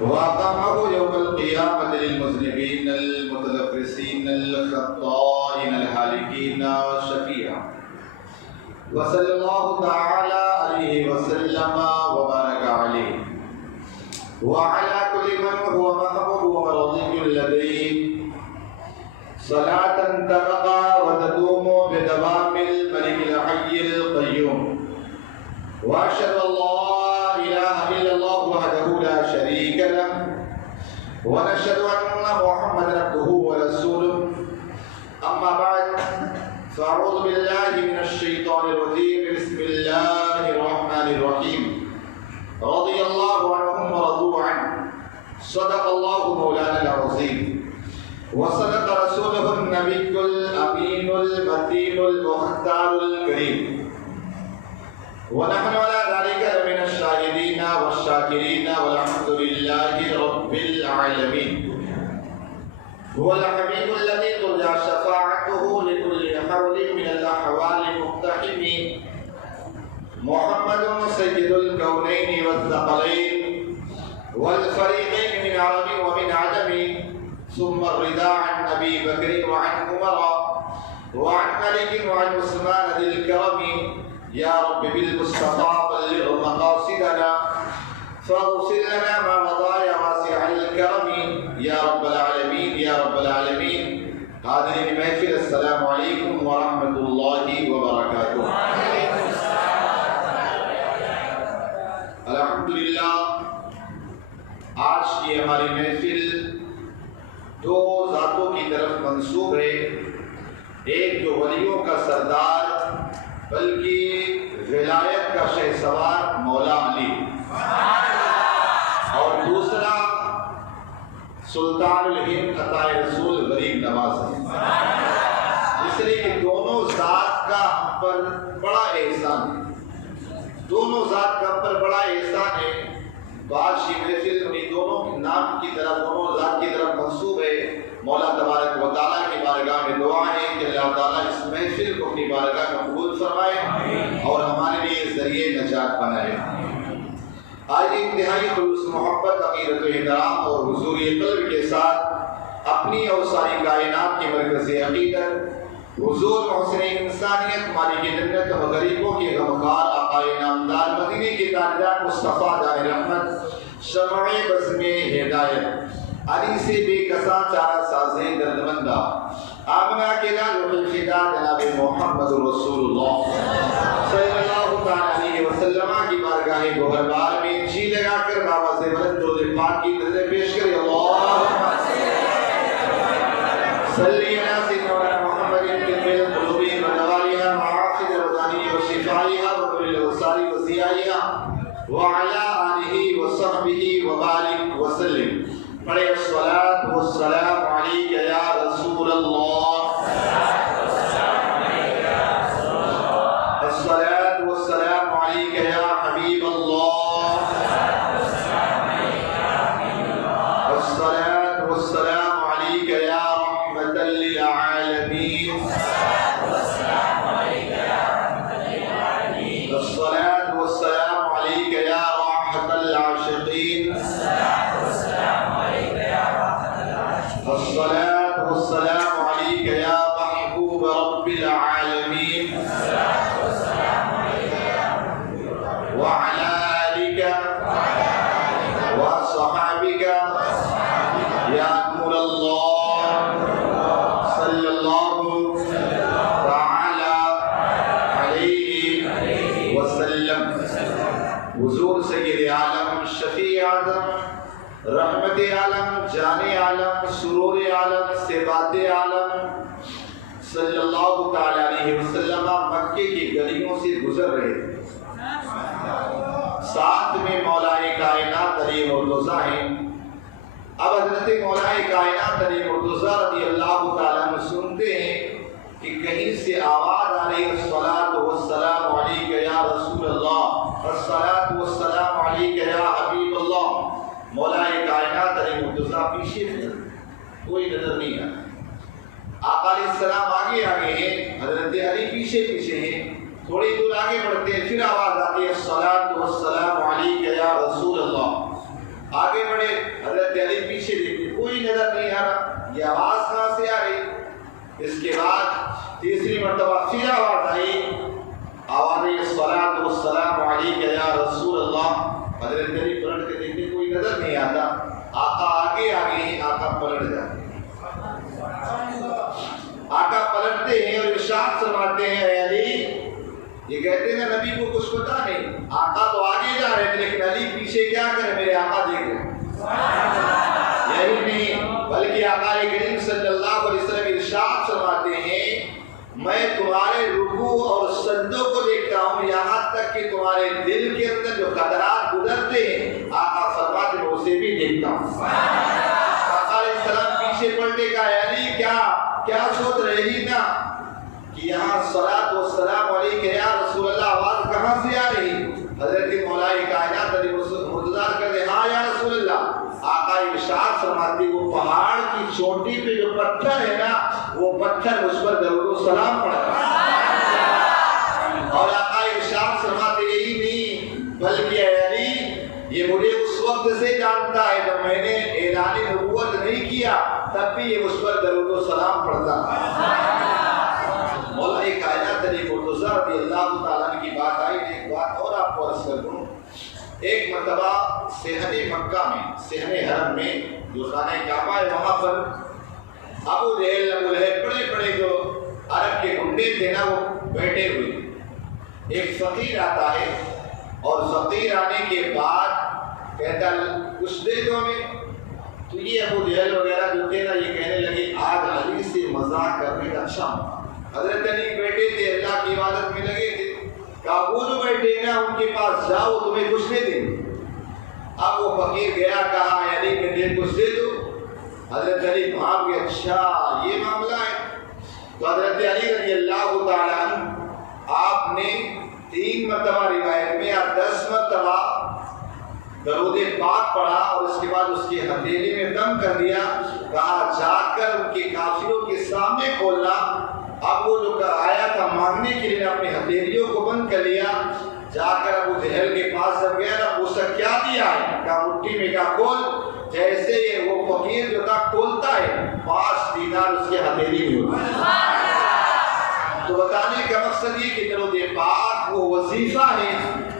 وأقامه يوم القيامة للمذنبين المتلفسين الخطائين الهالكين شفيعا. وصلى الله تعالى عليه وسلم وبارك عليه وعلى كل من هو محبوب ومرضي لديه صلاة تبقى وتدوم بدوام الملك الحي القيوم. وأشهد أن لا إله إلا الله وحده لا شريك له ونشهد أن محمدا عبده ورسوله. أما بعد فأعوذ بالله من الشيطان الرجيم. بسم الله الرحمن الرحيم. رضي الله عنهم ورضوا عنه. صدق الله مولانا العظيم وصدق رسوله النبي الأمين المتين المختار الكريم. ونحن على ذلك من الشاهدين والشاكرين والحمد لله رب العالمين. هو الحبيب الذي ترجى شفاعته لكل حول من الأحوال المقتحم. محمد سيد الكونين والثقلين والفريقين من عرب ومن عجم. ثم الرضا عن أبي بكر وعن عمر وعن مالك وعن عثمان ذي الكرم. يا رب بالمصطفى بلغ مقاصدنا فاغفر لنا ما مضى يا واسع الكرم يا رب العالمين يا رب العالمين. حاضرین محفل السلام علیکم ورحمۃ اللہ وبرکاتہ. الحمدللہ آج کی ہماری محفل دو ذاتوں کی طرف منسوب ہے. ایک جو ولیوں کا سردار بلکہ ولایت کا شہسوار مولا علی اور دوسرا سلطان الہند عطائے رسول غریب نواز ہے. اس لیے کہ دونوں ذات کا ہم پر بڑا احسان ہے. دونوں ذات کا ہم پر بڑا احسان ہے. تو آج کی محفل انہیں دونوں نام کی طرف دونوں ذات کی طرف منسوب ہے. مولا تبارک و تعالیٰ کی بارگاہ میں دعا ہے کہ اللہ تعالیٰ اس محفل کو اپنی بارگاہ میں قبول فرمائے اور ہمارے لیے ذریعے نجات بنائے. آج انتہائی خلوص محبت عقیدت و احترام اور حضور قلب کے ساتھ اپنی اور ساری کائنات کی مرکزی عقیدت حضور محسن انسانیت مالک جنت و غریبوں کے غمخوار آقا نامدار مدینے کے تاجدار مصطفیٰ جان رحمت شمع بزم ہدایت علی سے بے کساں چارہ سازیں دردمندہ آمنہ کے لال خدا جناب محمد رسول اللہ صلی اللہ تعالی علیہ وسلم کی بارگاہ گوہربار میں جی لگا کر بابا سے بلند درود پاک کی نظر پیش کرے. اللہم صلی علی سیدنا محمد طب القلوب ودوائها معافظ البدن وشفائها وكل الأبصار وضيائها وعلى آلہ وصحبہ وبارک وسلم. پڑھے الصلاۃ والسلام علیک یا رسول اللہ. الصلاۃ والسلام علیک یا حبیب اللہ. الصلاۃ والسلام علیک یا رحمۃ للعالمین. الصلاۃ والسلام علیک یا راحۃ العاشقین. الصلاة والسلام عليك يا محبوب رب العالمين وعلى آلك وصحابك يا نور الله صلى الله تعالى عليه وسلم. حضور سید عالم شفیع اعظم رحمت عالم جان عالم سرور عالم سبات عالم صلی اللہ تعالی علیہ وسلم مکے کی گلیوں سے گزر رہے تھے. ساتھ میں مولا کائنات علی مرتضیٰ ہیں. اب حضرت مولا کائنات علی مرتضیٰ رضی اللہ تعالیٰ عنہ سنتے ہیں کہ کہیں سے آواز آ رہی ہے الصلاۃ والسلام علیک یا رسول اللہ الصلاۃ والسلام علیک یا حبیب اللہ. مولا کائنات علی مرتضیٰ پیچھے کوئی نظر نہیں آتا. آقا علیہ السلام آگے آگے ہیں, حضرت علی پیچھے پیچھے ہیں. تھوڑی دور آگے بڑھتے ہیں, پھر آواز آتی ہے الصلاۃ والسلام علیک یا رسول اللہ. آگے بڑھے حضرت علی پیچھے دیکھتے کوئی نظر نہیں آ رہا، یہ آواز کہاں سے آ رہی؟ اس کے بعد تیسری مرتبہ پھر آواز آئی، آواز الصلاۃ والسلام علیک یا رسول اللہ۔ حضرت علی پلٹ کے دیکھتے کوئی نظر نہیں آتا، آقا آگے آگے ہی آقا پلٹ جاتے ہیں، آقا پلٹتے ہیں اور ارشاد فرماتے ہیں اے علی، یہ کہتے ہیں نا نبی کو کچھ پتا نہیں، آقا تو آگے جا رہے تھے لیکن علی پیچھے کیا کرے، میرے آقا دیکھ رہے ہیں۔ یہی نہیں بلکہ آقا کریم صلی اللہ علیہ وسلم ارشاد فرماتے ہیں میں تمہارے رکوع اور سجدوں کو دیکھتا ہوں، یہاں تک کہ تمہارے دل کے اندر جو خطرات گزرتے ہیں آقا فرماتے ہیں اسے بھی دیکھتا ہوں۔ آقا علیہ السلام پیچھے پلٹے کا علی کیا سوچ رہی نا کہ یہاں صلاۃ والسلام علیک یا رسول اللہ آواز کہاں سے آ رہی؟ حضرت مولا کائنات علی مرتضیٰ کہتے ہاں یا رسول اللہ۔ آقا ارشاد فرماتے وہ پہاڑ کی چوٹی پہ جو پتھر ہے نا وہ پتھر اس پر درود و سلام پڑھتا ہے، اور آقا ارشاد فرماتے یہی نہیں بلکہ اے علی یہ مجھے اس وقت سے جانتا ہے جب میں نے اعلان نبوت نہیں کیا تب بھی یہ اس پر درود و سلام پڑھتا ہے۔ مولا کائنات علی مرتضیٰ رضی اللہ تعالیٰ عنہ کی بات آئی، ایک بات اور آپ کو عرض کر دوں۔ ایک مرتبہ صحن مکہ میں، صحن حرم میں جو خانہ کعبہ ہے وہاں پر ابو جہل ابو لہب بڑے بڑے جو عرب کے گنڈے تھے نا وہ بیٹھے ہوئے، ایک فقیر آتا ہے اور فقیر آنے کے بعد کہتا کچھ دے دو ہمیں، تو یہ ابو جہل وغیرہ جو تھے نا یہ کہنے لگے آج علی سے مذاق کرنے کا اچھا موقع۔ حضرت علی بیٹھے تھے اللہ کی عبادت میں لگے تھے، کہا وہ جو بیٹھے نا ان کے پاس جاؤ تمہیں کچھ دے دیں۔ اب وہ فقیر گیا کہا علی مجھے کچھ دے دو۔ حضرت علی بھاگ گئے، اچھا یہ معاملہ ہے۔ تو حضرت علی رضی اللہ تعالیٰ عنہ آپ نے 3 مرتبہ روایت میں یا 10 مرتبہ درود پاک پڑھا اور اس کے بعد اس کی ہتھیلی میں دم کر دیا، کہا جا کر ان کے کافروں کے سامنے کھولنا۔ اب وہ جو آیا تھا مانگنے کے لیے اپنی ہتھیلیوں کو بند کر لیا، جا کر ابو جہل کے پاس جب گیا نا اسے کیا دیا ہے، کہا مٹھی میں کہا کھول، جیسے یہ وہ فقیر جو تھا کھولتا ہے 5 دینار اس کے ہتھیلی میں ہوتا ہے۔ تو بتانے کا مقصد یہ کہ درود پاک وہ وظیفہ ہے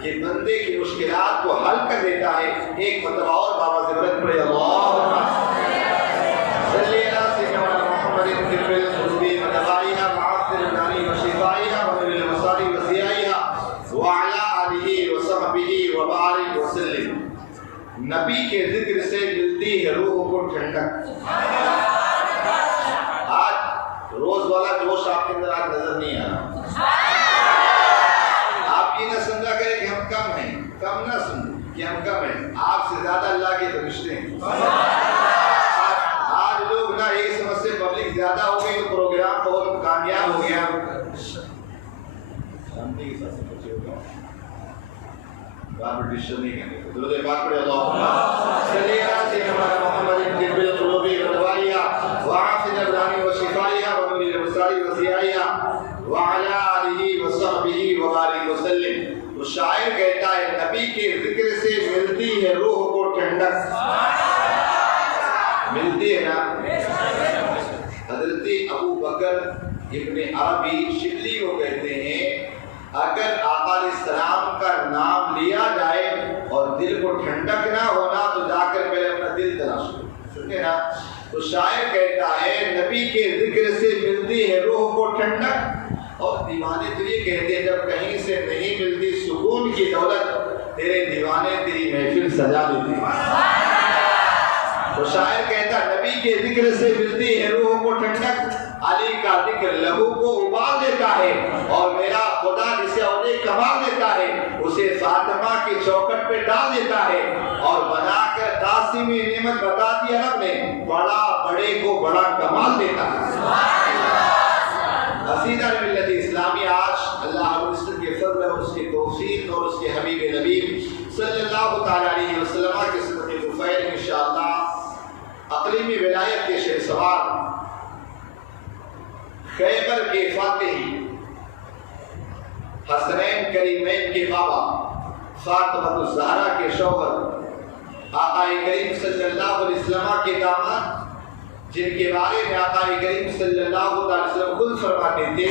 کہ بندے کی مشکلات کو حل کر دیتا ہے۔ ایک مرتبہ اور بابا زبرت پڑھے اللہ صلی اللہ سے محمد طب القلوب ودوائها وعافر النار وشفائها ومن المصائب وضيائها وعلى آلہ وصحبہ وبارک وسلم۔ نبی کے ذکر سے ملتی ہے روح کو ٹھنڈک۔ آج روز والا جوش آپ کے اندر آج نظر نہیں آ رہا۔ آپ یہ نہ سمجھا کریں کہ ہم کم ہیں، کم نہ سمجھیں کہ ہم کم ہیں، آپ سے زیادہ اللہ کے فرشتے ہیں۔ آج لوگ نہ یہ سمجھتے پبلک زیادہ ہو گئی تو پروگرام بہت کامیاب ہو گیا۔ شانتی کے ساتھ سے پوچھے ہوگا بار ڈسٹرب نہیں کریں گے۔ درود پاک پڑھے اللہم صلی اللہ سیدنا محمد طب القلوب ودوائها وعافر الابدان وشفائها ومن المصائب وضيائها وعلى آلہ وصحبہ وبارک وسلم۔ تو شاعر کہتا ہے نبی کے ذکر سے ملتی ہے روح کو ٹھنڈک، ملتی ہے نا۔ حضرت ابو بکر ابن عربی شبلی کو کہتے ہیں اگر آقا علیہ السلام کا نام لیا جائے اور دل کو ٹھنڈک نہ ہونا تو جا کر پہلے اپنا دل تلاش کرو، سنتے نا۔ تو شاعر کہتا ہے نبی کے ذکر سے ملتی ہے روح کو ٹھنڈک، اور دیوانے تو یہ کہتے ہیں جب کہیں سے نہیں ملتی سکون کی دولت تیرے دیوانے تیری محفل سجا دیتے ہیں۔ تو شاعر کہتا نبی کے ذکر سے ملتی ہے روح کو ٹھنڈک، علی کا ذکر لہو کو ابال دیتا ہے، اور میرا خدا جسے عہدے کمال دیتا ہے اسے فاطمہ کی چوکھٹ پہ ڈال دیتا ہے، اور بنا کر قاسمی نعمت بتا دیا رب نے بڑا بڑے کو بڑا کمال دیتا ہے۔ قصیدہ ملت اسلامی آج اللہ رب العزت کے فضل اور اس کی توفیق اور اس کے حبیب نبی صلی اللہ تعالیٰ علیہ وسلم کے صدقے طفیل انشاءاللہ اقلیمی ولایت کے شہ سوار خیبر کے فاتحی حسنین کریمین کے بابا فاطمہ الزہرا کے شوہر آقا کریم صلی اللہ علیہ وسلم کے داماد جن کے بارے میں آقا کریم صلی اللہ علیہ وسلم خود فرماتے تھے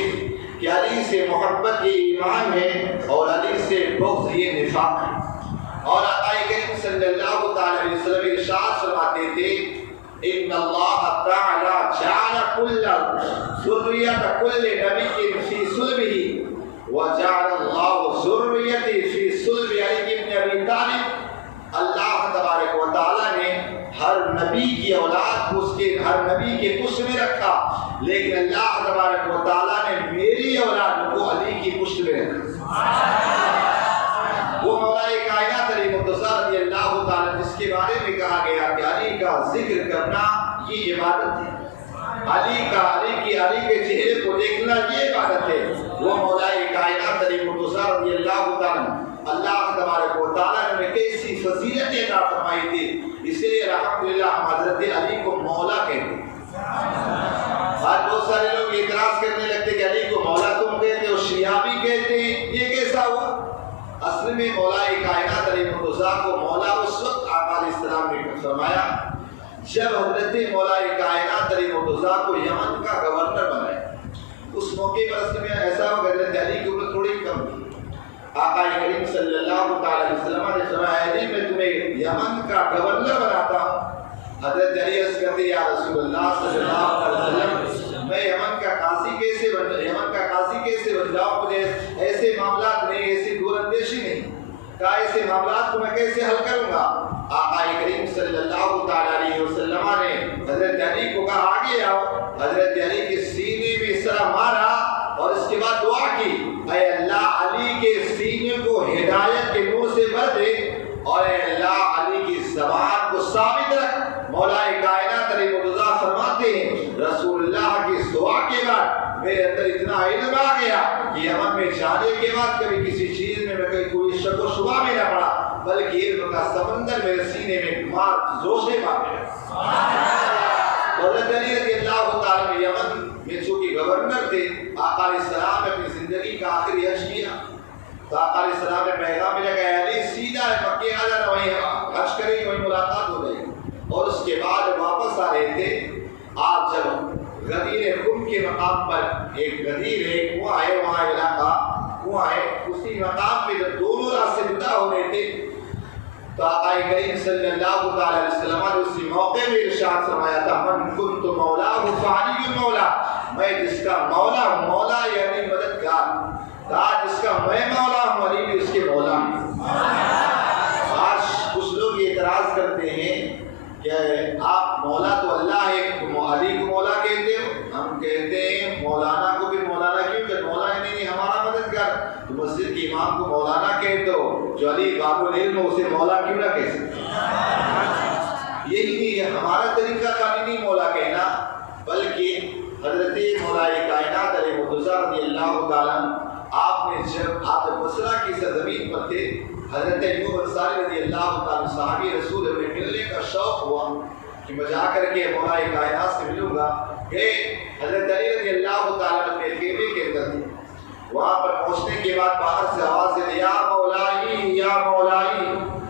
کہ علی سے محبت یہ ایمان ہے اور علی سے بغض یہ نفاق ہے، اور آقا کریم صلی اللہ علیہ وسلم ارشاد فرماتے تھے ان اللہ تعالی جعل كل ذریۃ كل نبی فی صلبہ وجعل اللہ ذریتی فی صلب علی بن ابی طالب۔ اللہ تبارک و تعالی نے ہر نبی کی اولاد کو اس کے ہر نبی کے پشت میں رکھا، لیکن اللہ تبارک و تعالی نے میری اولاد کو علی کی پشت میں رکھا۔ وہ مولا کائنات علی مرتضیٰ رضی اللہ تعالی جس کے بارے میں کہا گیا کہ علی کا ذکر کرنا یہ عبادت ہے، علی کے چہرے کو دیکھنا یہ عبادت ہے۔ وہ مولا کائنات علی مرتضیٰ رضی اللہ تعالی اللہ تبارک و تعالی نے کیسی فضیلتیں عطا فرمائی تھی، اس لیے الحمدللہ ہم حضرت علی کو مولا کہتے ہیں۔ آج بہت سارے لوگ اعتراض کرنے لگتے کہ علی کو مولا تم کہتے ہو، شیعہ بھی کہتے ہیں، یہ کیسا ہوا؟ اصل میں مولا کائنات علی مرتضیٰ کو مولا اس وقت آقا علیہ السلام نے فرمایا جب حضرت مولا کائنات علی مرتضیٰ کو یمن کا گورنر بنایا۔ اس موقع پر اصل میں ایسا ہو کہ حضرت علی کی عمر تھوڑی کم تھی۔ آقا کریم صلی اللہ علیہ وسلم نے فرمایا علی میں تمہیں یمن کا گورنر بناتا ہوں۔ حضرت علی عرض کرتے یا رسول اللہ صلی اللہ علیہ وسلم میں یمن کا قاضی کیسے بن جاؤں، مجھے ایسے معاملات نہیں، ایسی دور اندیشی نہیں، کہا ایسے معاملات کو میں کیسے حل کروں گا؟ آقا کریم صلی اللہ علیہ وسلم نے حضرت علی کو کہا آگے آؤ۔ حضرت علی کے سینے میں اس طرح مارا اور اس کے بعد دعا کی اے اللہ علی کے سینے کو ہدایت کے نور سے بھر دے، اور اے اللہ علی کی زبان کو ثابت رکھ۔ مولا کائنات علی مرتضیٰ فرماتے ہیں رسول اللہ کی دعا کے بعد میرے اندر اتنا علم آ گیا کہ یمن میں جانے کے بعد کبھی کسی چیز میں کوئی شک و شبہ بھی نہ پڑا، بلکہ علم کا سمندر میرے سینے میں زور سے مار گیا۔ حضرت علی رضی اللہ تعالی یمن میں چونکہ گورنر تھے، آقا علیہ السلام نے اپنی زندگی کا آخری حج کیا تو آقا علیہ السلام نے پیغام ملا کہ علی سیدھا ہے مکے آ جانا، وہیں حج کریں گے، وہیں ملاقات ہو جائے گی۔ اور اس کے بعد واپس آ رہے تھے، آپ جب غدیر خم کے مقام پر ایک غدیر ہے کنواں ہے، وہاں علاقہ کنواں ہے، اسی مقام پہ جب دونوں راستے جدا ہو رہے تھے تو آقا کریم صلی اللہ علیہ وسلم نے اسی موقع میں ارشاد فرمایا تھا من کنت مولاہ فعلی مولا، میں جس کا مولا ہوں، مولا یعنی مددگار، کہا جس کا میں مولا ہوں علی بھی اس کے مولا ہوں۔ آج کچھ لوگ یہ اعتراض کرتے ہیں کہ آپ مولا تو اللہ ہے، علی کو مولا کہتے ہو، ہم کہتے ہیں مولانا کو بھی مولانا کیوں کہ مولا نہیں ہمارا مددگار، تو مسجد کے امام کو مولانا کہتے ہو، جو علی باب العلم اسے مولا کیوں نہ کہہ سکتے؟ یہی نہیں ہے ہمارا طریقہ خالی نہیں مولا کہنا، بلکہ حضرت مولا کائنات علی مرتضیٰ رضی اللہ تعالیٰ آپ نے جب بصرہ کی سرزمین پر تھے، حضرت ایوب انصاری رضی اللہ تعالیٰ صحابی رسول میں ملنے کا شوق ہوا کہ میں جا کر کے مولا کائنات سے ملوں گا۔ گئے، حضرت علی رضی اللہ تعالیٰ اپنے خیمے کے اندر تھے، وہاں پر پہنچنے کے بعد باہر سے آواز دی یا مولائی یا مولائی۔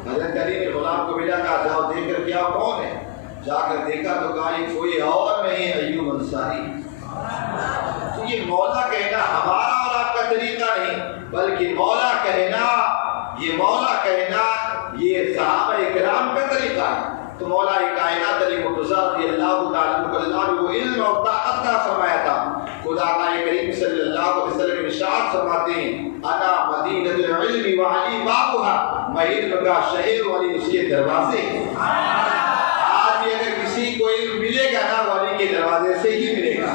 حضرت علی نے غلام کو بھیجا، کہا جاؤ دیکھ کر کیا کون ہے؟ جا کر دیکھا تو کہا یہ کوئی اور نہیں ایوب انصاری۔ تو یہ مولا کہنا ہمارا اور آپ کا طریقہ نہیں، بلکہ مولا کہنا یہ صحابہ کرام کا طریقہ ہے۔ تو مولا کائنات علی مرتضیٰ رضی اللہ تعالیٰ عنہ کو اللہ نے وہ علم اور طاقت کا فرمایا تھا۔ خدا کریم صلی اللہ علیہ وسلم ارشاد فرماتے ہیں انا مدینۃ العلم وعلی بابها، میں علم کا شہر والی اس کے دروازے۔ آج بھی اگر کسی کو علم ملے گا نا، وہ علی کے دروازے سے ہی ملے گا۔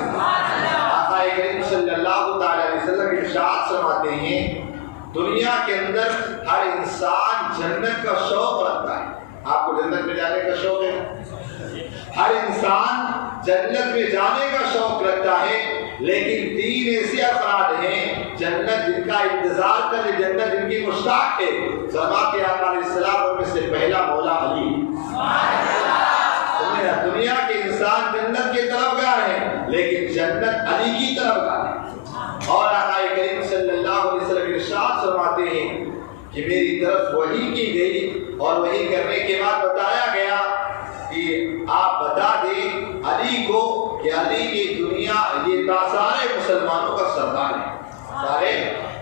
آقا کریم صلی اللہ تعالیٰ علیہ وسلم ارشاد فرماتے ہیں دنیا کے اندر ہر انسان جنت کا شوق رکھتا ہے۔ آپ کو جنت میں جانے کا شوق ہے؟ ہر انسان جنت میں جانے کا شوق رکھتا ہے، لیکن تین ایسے افراد ہیں جنت جن کا انتظار کرے، جنت جن کی مشتاق ہے۔ فرماتے آقا علیہ السلام میں سے پہلا مولا علی۔ دنیا کے انسان جنت کی طرف گاہ ہیں، لیکن جنت علی کی طرف گاہ ہے۔ اور آقا کریم صلی اللہ علیہ وسلم ارشاد فرماتے ہیں کہ میری طرف وحی کی گئی اور وحی کرنے کے بعد بتایا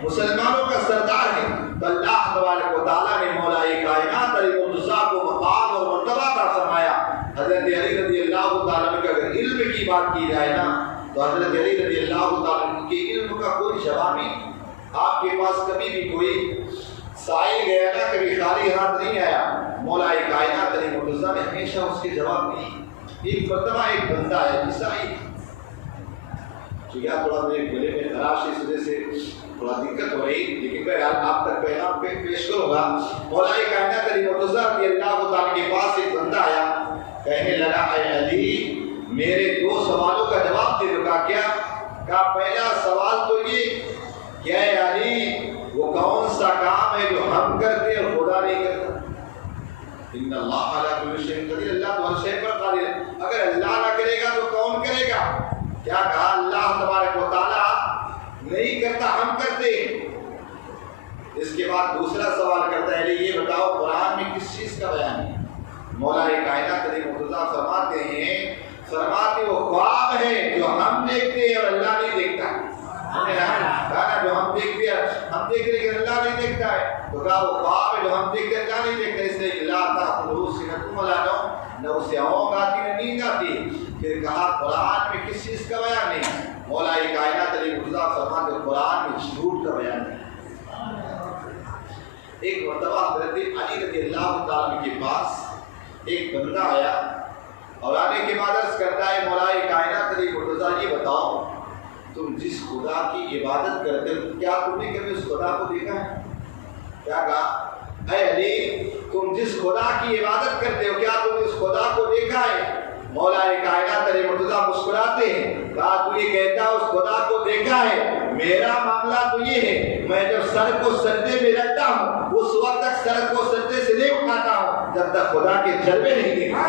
مسلمانوں کا سردار ہے، تو اللہ تبارک و تعالیٰ نے مولا کائنات علی مرتضیٰ کو مقام اور مرتبہ عطا فرمایا۔ حضرت علی رضی اللہ تعالیٰ عنہ کا اگر علم کی بات کی جائے نا تو حضرت علی رضی اللہ تعالیٰ عنہ کے علم کا کوئی جواب نہیں۔ آپ کے پاس کبھی بھی کوئی سائل گیا نا، کبھی خالی ہاتھ نہیں آیا، مولا کائنات علی مرتضیٰ نے ہمیشہ اس کے جواب دی۔ ایک مرتبہ ایک بندہ ہے عیسائی، تھوڑا میرے گلے میں خراش اس وجہ سے تھوڑا دقت ہو رہی، لیکن میں آپ تک پیغام پیش کروں گا۔ مولا کائنات علی مرتضیٰ رضی اللہ تعالیٰ کے پاس ایک بندہ آیا، کہنے لگا اے علی میرے 2 سوالوں کا جواب دے دو۔ کیا؟ کہا پہلا سوال تو یہ کہ اے علی وہ کون سا کام ہے جو ہم کرتے اور خدا نہیں کرتا؟ ان اللہ علی کل شیء قدیر، اللہ تو ہر شے پر قادر ہے، اگر اللہ نہ کرے گا تو کون کرے گا؟ کیا کہا؟ اللہ تبارک و تعالیٰ نہیں کرتا، ہم کرتے ہیں۔ اس کے بعد دوسرا سوال کرتا ہے علی یہ بتاؤ قرآن میں کس چیز کا بیان ہے؟ مولا کائنات علی مرتضیٰ فرماتے ہیں، فرماتے وہ خواب ہے جو ہم دیکھتے ہیں اور اللہ نہیں دیکھتا ہے۔ کہا جو ہم دیکھتے ہیں، ہم دیکھتے ہیں کہ اللہ نہیں دیکھتا ہے، تو کہا وہ خواب ہے جو ہم دیکھتے ہیں اللہ نہیں دیکھتا، اس لیے لا تأخذہ سنۃ ولا نوم، نہ اسے اونگ آتی نہ نیند آتی۔ پھر کہا قرآن میں کس چیز کا بیان نہیں؟ مولا کائنات علی مرتضیٰ فرماتے قرآن میں جھوٹ کا بیان نہیں۔ ایک مرتبہ حضرت علی رضی اللہ تعالیٰ کے پاس ایک بندہ آیا اور آنے کے بعد عرض کرتا ہے مولا کائنات علی مرتضیٰ یہ بتاؤ تم جس خدا کی عبادت کرتے ہو کیا تم نے کبھی اس خدا کو دیکھا ہے؟ کیا کہا؟ اے علی تم جس خدا کی عبادت کرتے ہو کیا تم نے اس خدا کو دیکھا ہے؟ مولا کائنات علی مرتضیٰ مسکراتے ہیں، کہا تو یہ کہتا اس خدا کو دیکھا ہے، میرا معاملہ تو یہ ہے میں جب سر کو سجدے میں رکھتا ہوں اس وقت تک سر کو سجدے سے نہیں اٹھاتا ہوں جب تک خدا کے جلوے نہیں دیکھا۔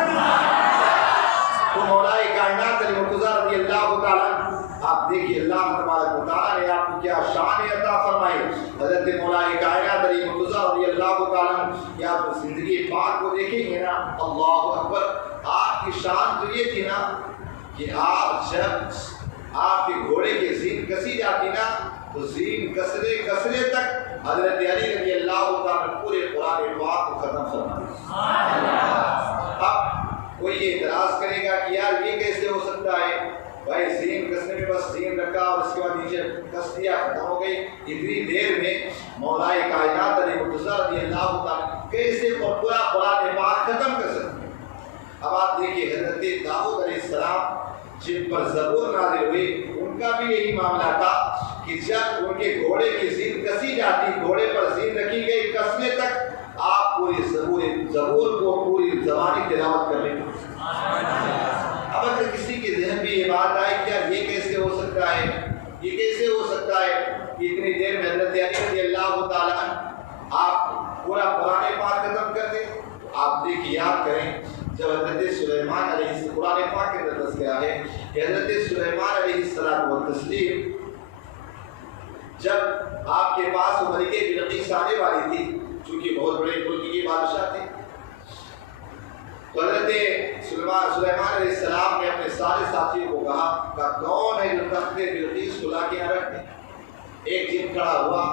تو مولا کائنات علی مرتضیٰ رضی اللہ تعالیٰ آپ دیکھیے اللہ تبارک و تعالیٰ نے آپ کو کیا شان عطا فرمائی۔ حضرت مولا کائنات علی مرتضیٰ رضی اللہ تعالیٰ کیا آپ زندگی پاک کو دیکھیں گے نا، اللہ اکبر، آپ کی شان تو یہ تھی نا کہ آپ جب آپ کے گھوڑے کی زین کسی جاتی نا تو زین کسرے تک حضرت علی رضی اللہ تعالیٰ پورے قرآن پاک کو ختم فرمایا۔ اب کوئی اعتراض کرے گا کہ یار یہ کیسے ہو سکتا ہے؟ بھائی زین کسنے میں بس زین رکھا اور اس کے بعد نیچے کس دیا ختم ہو گئی، اتنی دیر میں مولا کائنات علی مرتضیٰ رضی اللہ تعالیٰ کیسے پورا قرآن پاک ختم کر سکتے؟ اب آپ دیکھیے حضرت داؤد علیہ السلام جن پر زبور نازل ہوئی ان کا بھی یہی معاملہ تھا کہ جب ان کے گھوڑے کی زین کسی جاتی، گھوڑے پر زین رکھی گئی کسنے تک آپ پوری زبور کو پوری زبانی تلاوت کر لیں۔ اب اگر کسی کے ذہن میں یہ بات آئے کیا یہ کیسے ہو سکتا ہے، یہ کیسے ہو سکتا ہے کہ اتنی دیر میں حضرت علی رضی اللہ تعالیٰ آپ پورا قرآن پاک ختم کر دیں؟ آپ دیکھیے یاد کریں جب حضرت سلیمان علیہ قرآن پاک کے اندر تذکرہ ہے کہ حضرت سلیمان علیہ السلام و تسلیم جب آپ کے پاس وہ ملکہ بلقیس آنے والی تھی، چونکہ بہت بڑے ملک کی بادشاہ تھے، تو حضرت سلیمان علیہ السلام نے اپنے سارے ساتھیوں کو کہا کہ کون ہے جو تخت بلقیس کو لا کے یہاں رکھتے؟ ایک جن کھڑا ہوا،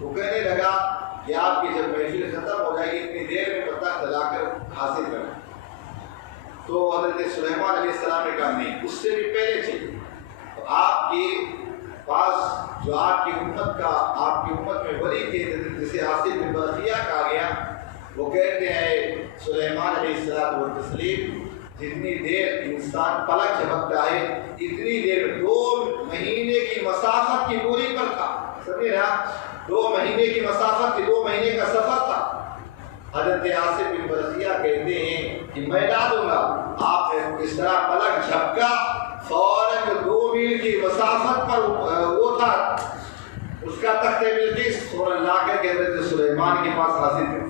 وہ کہنے لگا کہ آپ کی جب محفل ختم ہو جائے گی اتنی دیر میں تخت لا کر حاصل کریں۔ تو حضرت سلیمان علیہ السلام نے کہا نہیں، اس سے بھی پہلے چاہیے۔ تو آپ کے پاس جو آپ کی امت میں ولی تھے جسے حاصل بن برقیہ کہا گیا، وہ کہتے ہیں سلیمان علیہ السلام و تسلیم جتنی دیر انسان پلک جھپکتا ہے اتنی دیر 2 مہینے کی مسافت کی دوری پر تھا، سمجھے نا، 2 مہینے کی مسافت کی 2 مہینے کا سفر تھا۔ حضرت حاصل بن برقیہ کہتے ہیں کہ میں لا دوں گا، آپ نے اس طرح پلک جھپکا فوراً 2 میل کی مسافت پر وہ تھا اس کا تخت بلقیس فوراً لا کر کے حضرت سلیمان کے پاس حاصل کر۔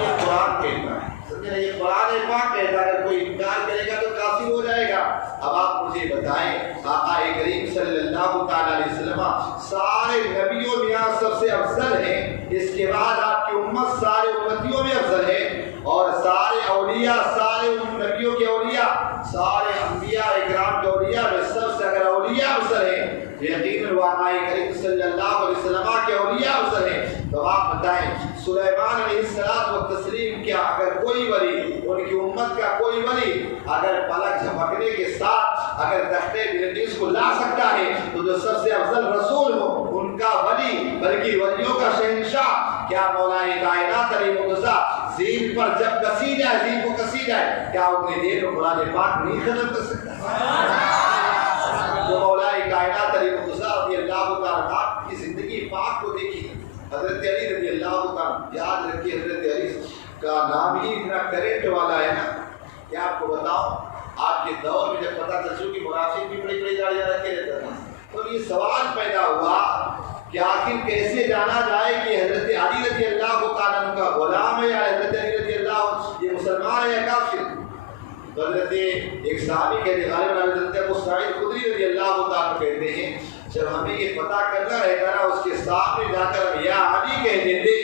یہ قرآن کہتا ہے، سمجھے، یہ قرآن پاک کہتا ہے، اگر کوئی انکار کرے گا تو کافر ہو جائے گا۔ اب آپ مجھے بتائیں آقا کریم صلی اللہ تعالیٰ علیہ وسلم سارے نبیوں میں آپ سب سے افضل ہیں، اس کے بعد آپ کی امت سارے امتیوں میں افضل ہے، اور سارے اولیاء سارے ان نبیوں کے اولیاء، سارے انبیاء اکرام کے اولیاء میں سب سے اگر اولیاء افضل ہیں یقیناً وہاں کریم صلی اللہ علیہ وسلم کے اولیاء افضل ہیں۔ تو آپ بتائیں سلیمان علیہ السلام و تسلیم کیا اگر کوئی ولی ان کی امت کا کوئی ولی اگر پلک جھپکنے کے ساتھ اگر تختے بلقیس کو لا سکتا ہے تو جو سب سے افضل رسول ہو ان کا ولی بلکہ ولیوں کا شہنشاہ کیا مولا کائنات علی مرتضیٰ زین پر جب کسی جائے زین کو کسی جائے کیا اتنی دیر میں قرآن پاک نہیں ختم کر سکتا؟ تو مولا کائنات علی مرتضیٰ رضی اللہ تعالیٰ عنہ کی زندگی پاک کو دیکھی حضرت علی رضی اللہ تعالیٰ، یاد رکھیے حضرت علی کا نام ہی اتنا کرنٹ والا ہے نا کہ آپ کو بتاؤں آپ کے دور میں جب پتہ چل کہ منافق بھی بڑی بڑی داڑیاں رکھے رہتا تھا تو یہ سوال پیدا ہوا کہ آخر کیسے جانا جائے کہ حضرت علی رضی اللہ تعالیٰ عنہ کا غلام ہے یا حضرت علی رضی اللہ یہ مسلمان ہے یا کافر؟ تو حضرت ایک صحابی کہتے ہیں غالباً حضرت ابو سعید خدری رضی اللہ تعالیٰ کہتے ہیں جب ہمیں یہ پتہ کرنا رہتا نا اس کے سامنے جا کر ہم یا علی کہہ دیتے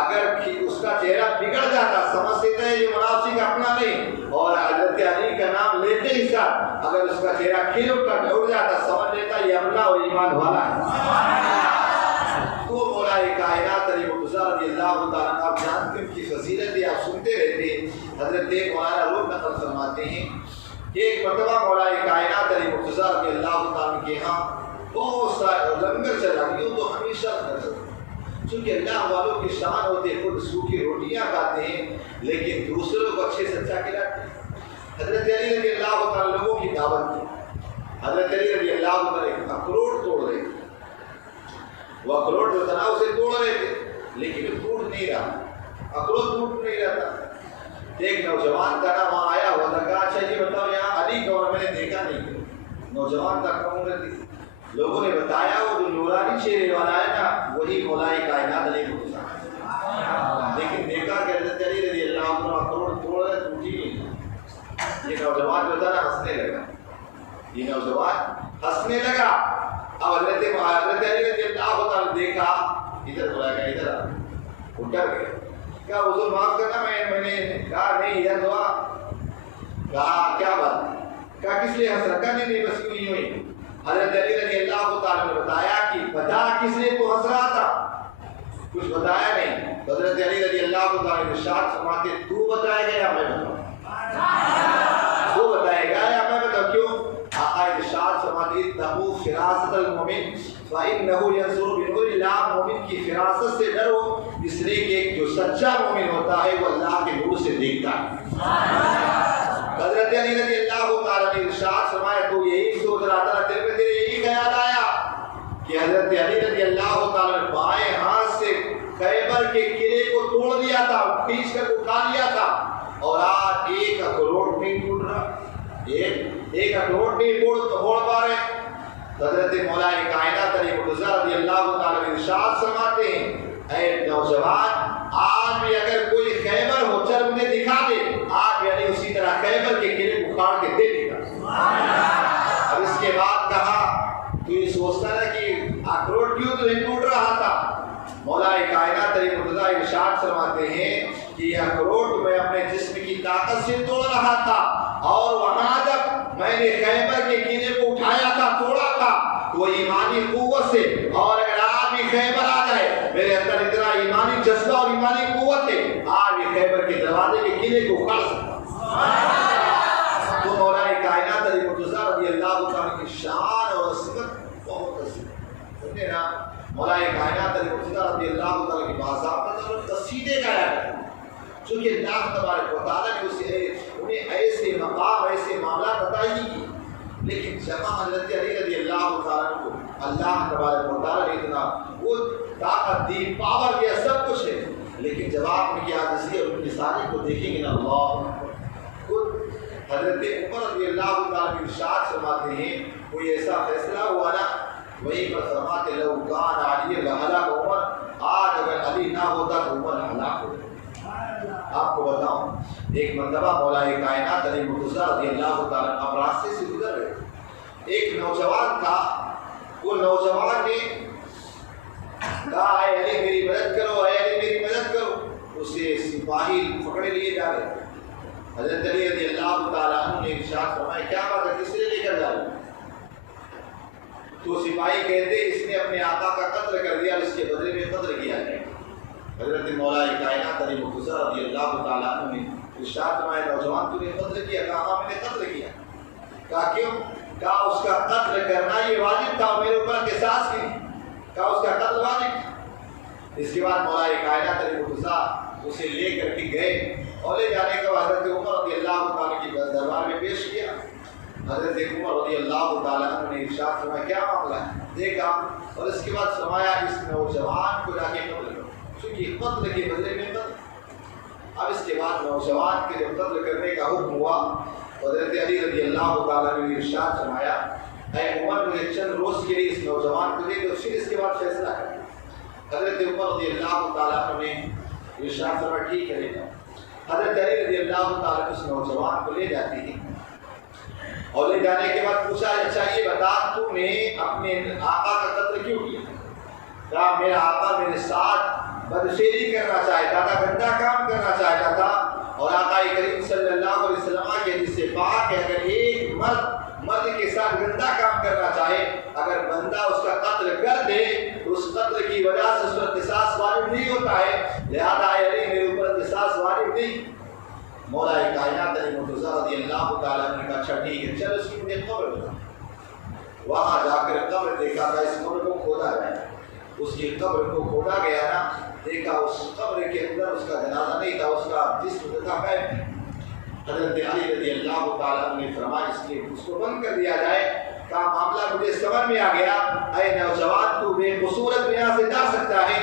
اگر اس کا چہرہ بگڑ جاتا سمجھ لیتے ہیں یہ منافق اپنا نہیں اور حضرت علی کا نام لیتے ہی ساتھ اگر اس کا چہرہ کھل کر اڑ جاتا سمجھ لیتا یہ اپنا اور ایمان والا ہے۔ تو مولا کائنات علی مرتضیٰ رضی اللہ تعالیٰ آپ جانتے ہیں ان کی فضیلتیں آپ سنتے رہتے ہیں۔ حضرت مولانا روح نقل فرماتے ہیں کہ ایک مرتبہ مولا کائنات علی مرتضیٰ رضی اللہ تعالیٰ کے ہاں بہت سارے لنگر چلا یوں تو ہمیشہ لنگر چونکہ اللہ والوں کی شان ہوتے خود سوکھی روٹیاں کھاتے ہیں لیکن دوسروں کو اچھے سے اچھا کھلاتے ہیں۔ حضرت علی رضی اللہ تعالیٰ لوگوں کی دعوت کی، حضرت علی رضی اللہ تعالیٰ اخروٹ توڑ رہے تھے، وہ اخروٹ جو تھا نا اسے توڑ رہے تھے لیکن وہ ٹوٹ نہیں رہا، اخروٹ ٹوٹ نہیں رہا تھا۔ ایک نوجوان کا نام وہاں آیا ہوا تھا، کہا اچھا یہ بتاؤ یہاں علی کون؟ میں نے دیکھا نہیں۔ نوجوان کا کون رہتی لوگوں نے بتایا وہ جو نورانی چہرے والا ہے نا وہی مولا کائنات علی مرتضیٰ، لیکن دیکھا کہ حضرت علی رضی اللہ عنہ اخروٹ توڑ رہے ٹوٹی نہیں۔ یہ نوجوان جو تھا نا ہنسنے لگا، یہ نوجوان ہنسنے لگا۔ اب حضرت علی رضی اللہ تعالیٰ دیکھا ادھر بلایا گیا ادھر آ، وہ ڈر گیا، کہا حضور معاف کرنا میں نے کہا نہیں ادھر دعا، کہا کیا بات؟ کہا کس لیے ہنس رہا؟ کہا نہیں بس یوں ہی ہوئی۔ حضرت علی رضی اللہ تعالیٰ نے بتایا کہ بتا کس لیے تو ہنس رہا تھا؟ کچھ بتایا نہیں۔ حضرت علی رضی اللہ تعالیٰ نے ارشاد فرماتے تو بتائے گا یا میں بتاؤں؟ تو بتائے گا یا میں بتاؤں؟ کیوں؟ آقا ارشاد فرماتے اتقوا فراست المؤمن فإنه ينظر بنور اللہ، مومن کی فراست سے ڈرو اس لیے کہ جو سچا مومن ہوتا ہے وہ اللہ کے نور سے دیکھتا ہے۔ حضرت علی رضی اللہ تعالیٰ نے ارشاد فرمایا تو یہی سوچ رہا تھا دل میں تیرے یہی خیال آیا کہ حضرت علی رضی اللہ تعالیٰ نے بائیں ہاتھ سے خیبر کے قلعے کو توڑ دیا تھا، کھینچ کر اٹھا لیا تھا اور آج ایک اخروٹ نہیں ٹوٹ رہا، ایک اخروٹ نہیں توڑ پا رہے۔ حضرت مولا کائنات علی مرتضیٰ رضی اللہ تعالیٰ نے ارشاد فرماتے ہیں اے نوجوان آج بھی اگر کوئی خیبر ہو چل مجھے دکھا دے، آج یعنی اسی طرح خیبر کے قلعے کو اکھاڑ کے دے دے گا۔ اب اس کے بعد کہا تو یہ سوچتا نا کہ اخروٹ کیوں تو نہیں ٹوٹ رہا تھا؟ مولا کائنات علی مرتضیٰ ارشاد فرماتے ہیں کہ یہ اخروٹ میں اپنے جسم کی طاقت سے توڑ رہا تھا اور وہاں جب میں نے خیبر کے قلعے کو اٹھایا تھا توڑا تھا وہ ایمانی قوت سے، اور اگر آج بھی خیبر آ جائے میرے اندر اتنا ایمانی جذبہ اور ایمانی قوت ہے آج بھی خیبر کے دروازے کے قلعے کو اکھاڑ سکتا۔ تو مولا کائنات علی مرتضیٰ رضی اللہ تعالیٰ کی شان اور عظمت بہت عظیم ہے نا۔ مولا کائنات علی مرتضیٰ رضی اللہ تعالیٰ کی باضابطہ قصیدے گایا ہے چونکہ اللہ تبارک و تعالیٰ نے انہیں ایسے مقام ایسے معاملات عطا ہی کی، لیکن جہاں حضرت علی رضی اللہ تعالیٰ کو اللہ تبارک و تعالیٰ نے اتنا وہ طاقت دی پاور دیا سب کچھ ہے، لیکن جب آپ ان کی عاجزی اور ان کی ساری کو دیکھیں گے نا اللہ خود حضرت عمر رضی اللہ تعالیٰ کی ارشاد فرماتے ہیں کوئی ایسا فیصلہ ہوا نا وہیں پر فرماتے لو کان علی لہلاک عمر، آج اگر علی نہ ہوتا تو عمر ہلاک ہو۔ آپ کو بتاؤں ایک مرتبہ مولا کائنات علی مرتضیٰ رضی اللہ تعالیٰ اب راستے سے گزر رہے، ایک نوجوان تھا، وہ نوجوان نے کہا اے علی میری مدد کرو، اے علی میری مدد کرو، اسے سپاہی پکڑے لیے جا رہے حضرت علی رضی اللہ تعالیٰ عنہ نے ارشاد فرمایا کیا بات ہے کس لیے لے کر جا رہے ہیں؟ تو سپاہی کہتے اس نے اپنے آقا کا قتل کر دیا اور اس کے بدلے میں قتل کیا ہے۔ حضرت مولا کائنات علی مرتضیٰ رضی اللہ تعالیٰ عنہ نے ارشاد فرمایا نوجوان تو نے قتل کیا؟ کہا ہاں میں نے قتل کیا۔ کہا کیوں؟ کہا اس کا قتل کرنا یہ واجب تھا میرے اوپر قصاص کی۔ کہا اس کا قتل واجب تھا۔ اس کے بعد مولا کائنات علی مرتضیٰ اسے لے کر کے گئے اور لے جانے کے بعد حضرت عمر رضی اللہ تعالیٰ کی دربار میں پیش کیا۔ حضرت عمر رضی اللہ تعالیٰ عنہ نے ارشاد فرمایا کیا معاملہ ہے؟ دیکھا اور اس کے بعد فرمایا اس نوجوان کو جا کے قتل کرو، چونکہ قتل کے بدلے میں قتل۔ اب اس کے بعد نوجوان کے جب قتل کرنے کا حکم ہوا حضرت علی رضی اللہ تعالیٰ نے ارشاد فرمایا اے عمر مجھے چند روز کے لیے اس نوجوان کو دے دو پھر اس کے بعد فیصلہ کریں۔ حضرت عمر رضی اللہ تعالیٰ نے ارشاد فرمایا ٹھیک ہے لے جاؤ۔ حضرت علی رضی اللہ تعالیٰ اس نوجوان کو لے جاتی ہے اور لے جانے کے بعد پوچھا اچھا یہ بتا تو نے اپنے آقا کا قتل کیوں کیا؟ کہا میرا آقا میرے ساتھ بدفعلی کرنا چاہتا تھا، گندا کام کرنا چاہتا تھا، اور آقا کریم صلی اللہ علیہ وسلم کے حدیث سے پاک ہے اگر ایک مرد کے ساتھ گندا کام کرنا چاہے اگر بندہ اس کا قتل کر دے تو اس قتل کی وجہ سے اس پر قصاص واجب نہیں ہوتا ہے، لہذا علی میرے اوپر قصاص واجب نہیں۔ مولا کائنات علی مرتضیٰ رضی اللہ تعالیٰ نے کہا اچھا ٹھیک ہے چل اس کی مجھے قبر بتا۔ وہاں جا کر قبر دیکھا تھا اس قبر کو کھودا گیا، اس کی قبر کو کھودا گیا نا، دیکھا اس قبر کے اندر اس کا جنازہ نہیں تھا، اس کا جسم تھا غائب۔ حضرت علی رضی اللہ تعالیٰ نے فرمایا اس کو بند کر دیا جائے۔ کہا معاملہ مجھے سمجھ میں آ گیا، اے نوجوان تو بے قصورت یہاں سے جا سکتا ہے۔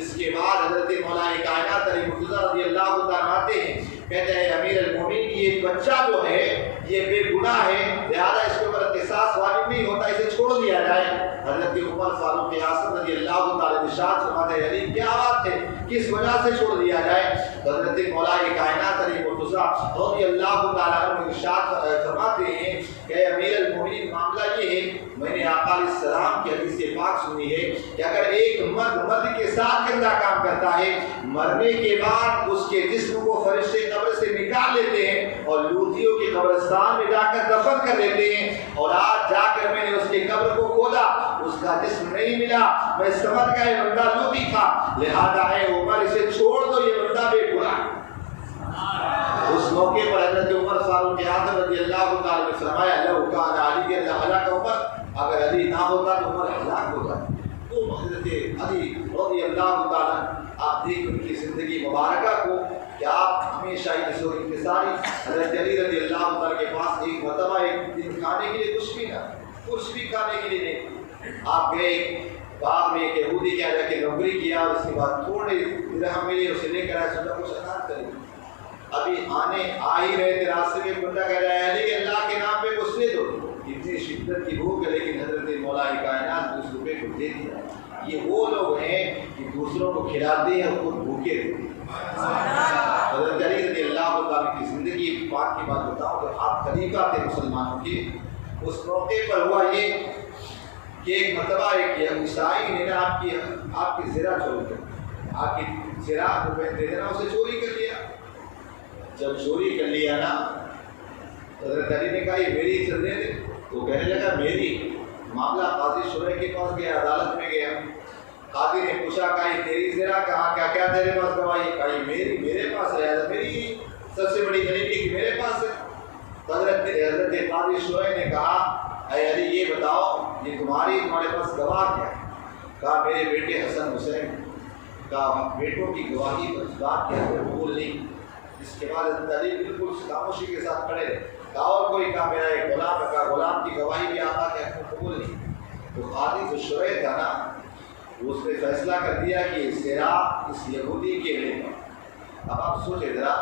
اس کے بعد حضرت مولا کائنات علی مرتضیٰ رضی اللہ تعالیٰ آتے ہیں، کہتے ہیں امیر المومنین یہ بچہ جو ہے یہ بے گناہ ہے لہذا اس کے اوپر قصاص واجب نہیں ہوتا، اسے چھوڑ دیا جائے۔ حضرت عمر فاروق اعظم رضی اللہ تعالیٰ ارشاد فرماتے ہیں علی کیا بات ہے کس وجہ سے چھوڑ دیا جائے؟ حضرت مولا کائنات علی مرتضیٰ رضی اللہ تعالیٰ عنہ ارشاد فرماتے ہیں کہ امیر المومنین معاملہ یہ ہے میں نے آقا علیہ السلام کی حدیث پاک سنی ہے کہ اگر ایک مرد کے ساتھ گندا کام کرتا ہے مرنے کے بعد اس کے جسم کو فرشتے قبر سے نکال لیتے ہیں اور لوتھیوں کی قبرستان میں جا کر دفن کر لیتے ہیں، اور آج جا کر میں نے اس کے قبر کو کھودا اس کا جسم نہیں ملا، میں سمجھ گیا یہ بندہ لوٹی تھا، لہذا اے عمر اسے چھوڑ دو یہ بندہ بے گناہ۔ اس موقع پر حضرت عمر فاروق اعظم رضی اللہ تعالیٰ نے فرمایا لو کان علی لہلک عمر، اگر علی نہ ہوتا تو عمر ہلاک ہوتا۔ تو حضرت علی رضی اللہ تعالیٰ آپ دیکھ ان کی زندگی مبارکہ کو کہ آپ ہمیشہ انتصاری حضرت علی رضی اللہ تعالیٰ کے پاس ایک مرتبہ ایک دن کھانے کے لیے کچھ بھی کھانے کے لیے نہیں، آپ گئے باغ میں ایک یہودی کے جا کے نوکری کیا اور اس کے بعد تھوڑے درہم ملے اسے لے کر آئے سوچا کچھ اناج کریں، ابھی آ ہی رہے تھے راستے میں بندہ کہہ رہا ہے علی کہ اللہ کے نام پہ کچھ دے دو، اتنی شدت کی بھوک ہے لیکن حضرت مولا کائنات اس روپے کو دے دیا۔ یہ وہ لوگ ہیں کہ دوسروں کو کھلاتے ہیں اور خود بھوکے رہتے ہیں۔ حضرت علی رضی اللہ تعالیٰ کی زندگی پاک کی بات بتاؤں تو آپ خلیفہ تھے مسلمانوں کے، اس موقع پر ہوا یہ کہ ایک مرتبہ ایک عیسائی نے آپ کی زرہ چوری کر آپ کی زرہ دے دینا اسے چوری کر لیا۔ جب چوری کر لیا نا حضرت علی نے کہا یہ میری عزت دے دے، تو کہنے لگا میری۔ معاملہ قاضی شورے کے پاس گیا، عدالت میں گیا، قاضی نے پوچھا کہ یہ تیری زرہ کہاں کیا تیرے پاس گواہی؟ کہا یہ میرے پاس ہے، میری سب سے بڑی غریبی کہ میرے پاس ہے۔ حضرت قاضی شورے نے کہا اے علی یہ بتاؤ یہ تمہارے پاس گواہ کیا ہے؟ کہا میرے بیٹے حسن حسین، کہا بیٹوں کی گواہی پر بات کیا ہے قبول نہیں۔ اس کے بعد حضرت علی بالکل خاموشی کے ساتھ کھڑے رہے، کہا اور کوئی؟ کہا میرا ایک غلام ہے، کہا غلام کی گواہی بھی آقا کے حق میں قبول نہیں۔ تو قاضی جو شرع تھا نا اس نے فیصلہ کر دیا کہ زرہ اس یہودی کے لیے۔ اب آپ سوچے ذرا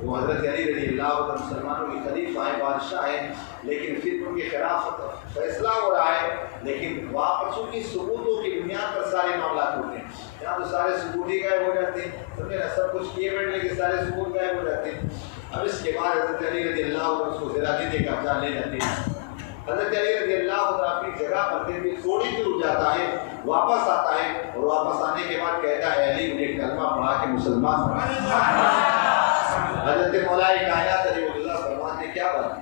وہ حضرت علی رضی اللہ عنہ مسلمانوں کے خلیفہ ہیں، بادشاہ ہیں، لیکن پھر ان کے خلاف فیصلہ ہو رہا ہے، لیکن وہاں پر چونکہ ثبوتوں کی بنیاد پر سارے معاملات ہوتے ہیں، یہاں تو سارے ثبوت ہی غائب ہو جاتے ہیں، سمجھے نا، سب کچھ کیے بیٹھنے کے سارے ثبوت غائب ہو جاتے ہیں۔ اب اس کے بعد حضرت علی رضی اللہ عنہ اس کو زرہ دینے کا جان لے جاتے ہیں۔ حضرت علی رضی اللہ عنہ اپنی جگہ پر پھر تھوڑی دور جاتا ہے، واپس آتا ہے اور واپس آنے کے بعد کہتا ہے علی مجھے کلمہ پڑھا کے مسلمان بنا۔ حضرت مولا کائنات علی اللہ فرماتے کیا بنا،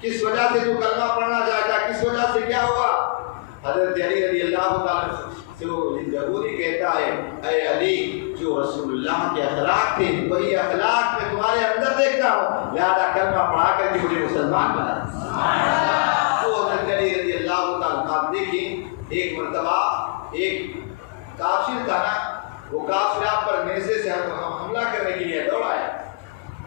کس وجہ سے تو کلمہ پڑھنا چاہتا، کس وجہ سے کیا ہوا؟ حضرت علی رضی اللہ تعالیٰ سے وہ ضروری کہتا ہے اے علی جو رسول اللہ کے اخلاق تھے وہی اخلاق میں تمہارے اندر دیکھتا ہوں، لہذا کلمہ پڑھا کر کے مجھے مسلمان بنا۔ تو حضرت علی رضی اللہ تعالیٰ آپ دیکھیں ایک مرتبہ ایک کافر تھا نا، وہ کافر آپ پر نیزے سے حملہ کرنے کے لیے دوڑا ہے،